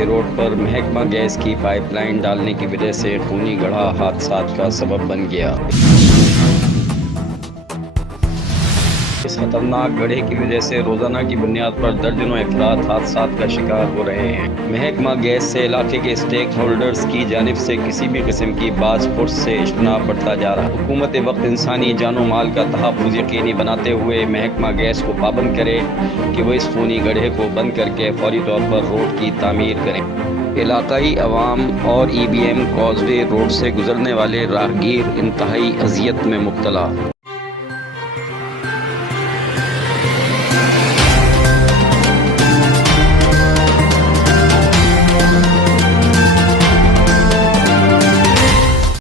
کازوے road پر محکمہ gas کی pipe line ڈالنے کی وجہ سے خونی گڑھا حادثات کا سبب بن گیا۔ اس خطرناک گڑھے کی وجہ سے روزانہ کی بنیاد پر درجنوں افراد حادثات کا شکار ہو رہے ہیں۔ محکمہ گیس سے علاقے کے اسٹیک ہولڈرز کی جانب سے کسی بھی قسم کی باز پرس سے اجتناب برتا جا رہا ہے۔ حکومت وقت انسانی جان و مال کا تحفظ یقینی بناتے ہوئے محکمہ گیس کو پابند کرے کہ وہ اس خونی گڑھے کو بند کر کے فوری طور پر روڈ کی تعمیر کریں۔ علاقائی عوام اور کازوے روڈ سے گزرنے والے راہگیر انتہائی اذیت میں مبتلا۔